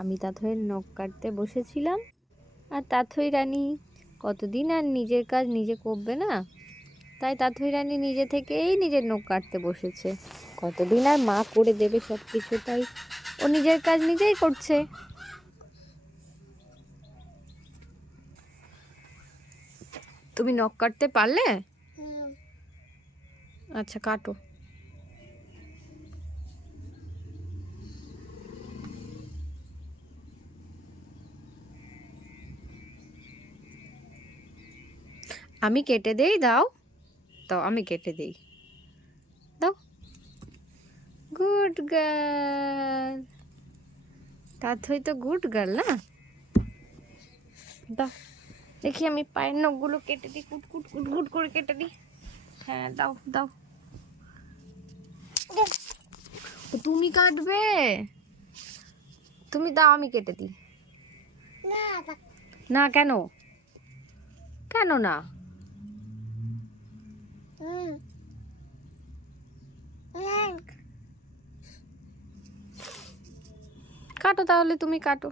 আমি তাথইয়ের নখ কাটতে বসেছিলাম, আর তাথই রানী কতদিন আর নিজের কাজ নিজে করবে না, তাই তাথই রানী নিজে থেকেই নিজের নখ কাটতে বসেছে। কতদিন আর মা করে দেবে সব কিছু, তাই ও নিজের কাজ নিজেই করছে। তুমি নখ কাটতে পারলে? আচ্ছা কাটো। আমি কেটে দেই, দাও দাও, আমি কেটে দেই, দাও। গুড গার্ল, তাথই তো গুড গার্ল না? দাও দেখি, আমি পায়ের নখগুলো কেটে দিই, কুট কুট কুট কুট করে কেটে দিই। হ্যাঁ দাও দাও। তুমি কাটবে? তুমি দাও, আমি কেটে দিই। না কেন? কেন না? কাটো তাহলে, তুমি কাটো।